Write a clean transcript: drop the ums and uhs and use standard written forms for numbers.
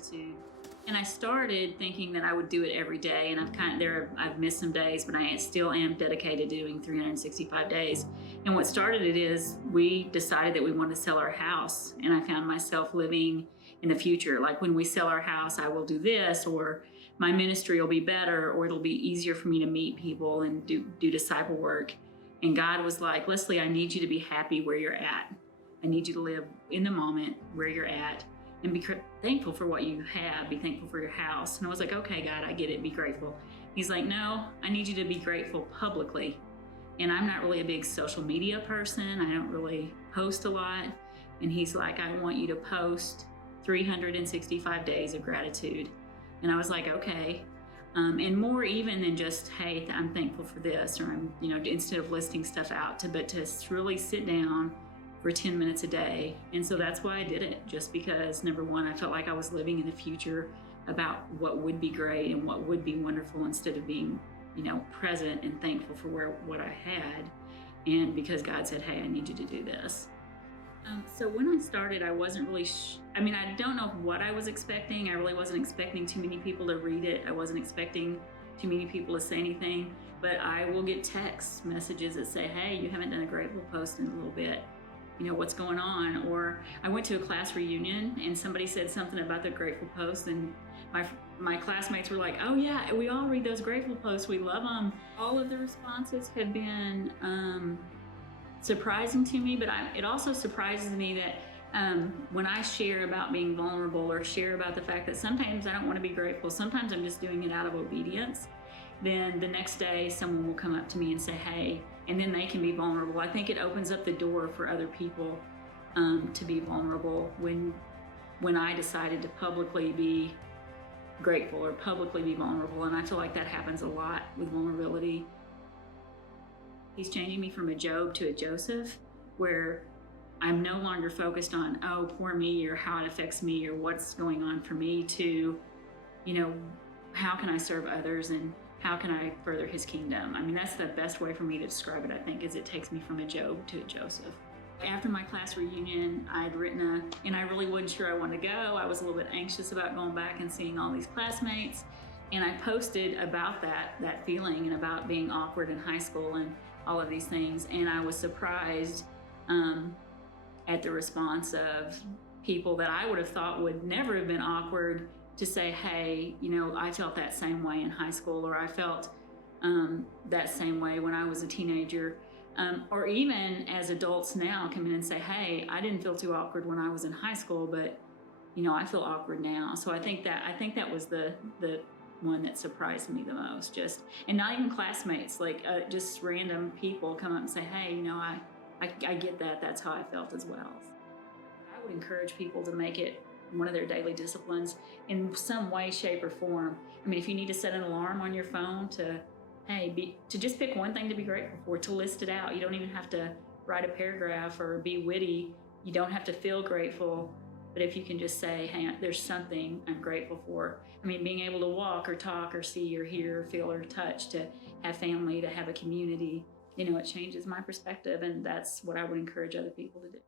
gratitude. And I started thinking that I would do it every day, and I've missed some days, but I still am dedicated to doing 365 days. And what started it is we decided that we wanted to sell our house, and I found myself living in the future. Like, when we sell our house, I will do this, or my ministry will be better, or it'll be easier for me to meet people and do disciple work. And God was like, Leslie, I need you to be happy where you're at. I need you to live in the moment where you're at and be thankful for what you have. Be thankful for your house. And I was like, okay, God, I get it. Be grateful. He's like, no, I need you to be grateful publicly. And I'm not really a big social media person. I don't really post a lot. And he's like, I want you to post 365 days of gratitude. And I was like, okay. And more even than just, hey, I'm thankful for this, or I'm, instead of listing stuff out, but to really sit down for 10 minutes a day. And so that's why I did it, just because, number one, I felt like I was living in the future about what would be great and what would be wonderful, instead of being, present and thankful for what I had. And because God said, hey, I need you to do this. So when I started, I wasn't really, I don't know what I was expecting. I really wasn't expecting too many people to read it. I wasn't expecting too many people to say anything, but I will get text messages that say, hey, you haven't done a grateful post in a little bit. What's going on? Or I went to a class reunion and somebody said something about the grateful post, and my classmates were like, oh yeah, we all read those grateful posts, we love them. All of the responses have been surprising to me, but it also surprises me that when I share about being vulnerable, or share about the fact that sometimes I don't want to be grateful, sometimes I'm just doing it out of obedience, then the next day someone will come up to me and say, hey, and then they can be vulnerable. I think it opens up the door for other people to be vulnerable when I decided to publicly be grateful or publicly be vulnerable. And I feel like that happens a lot with vulnerability. He's changing me from a Job to a Joseph, where I'm no longer focused on, oh, poor me, or how it affects me, or what's going on for me, to, how can I serve others and how can I further his kingdom? That's the best way for me to describe it, I think, is it takes me from a Job to a Joseph. After my class reunion, I'd written and I really wasn't sure I wanted to go. I was a little bit anxious about going back and seeing all these classmates. And I posted about that feeling and about being awkward in high school and all of these things. And I was surprised at the response of people that I would have thought would never have been awkward, to say, hey, I felt that same way in high school, or I felt that same way when I was a teenager, or even as adults now come in and say, hey, I didn't feel too awkward when I was in high school, but I feel awkward now. So I think that was the one that surprised me the most. And not even classmates, like just random people come up and say, hey, I get that. That's how I felt as well. I would encourage people to make it one of their daily disciplines in some way, shape, or form. If you need to set an alarm on your phone to just pick one thing to be grateful for, to list it out. You don't even have to write a paragraph or be witty. You don't have to feel grateful. But if you can just say, hey, there's something I'm grateful for. Being able to walk or talk or see or hear or feel or touch, to have family, to have a community, it changes my perspective, and that's what I would encourage other people to do.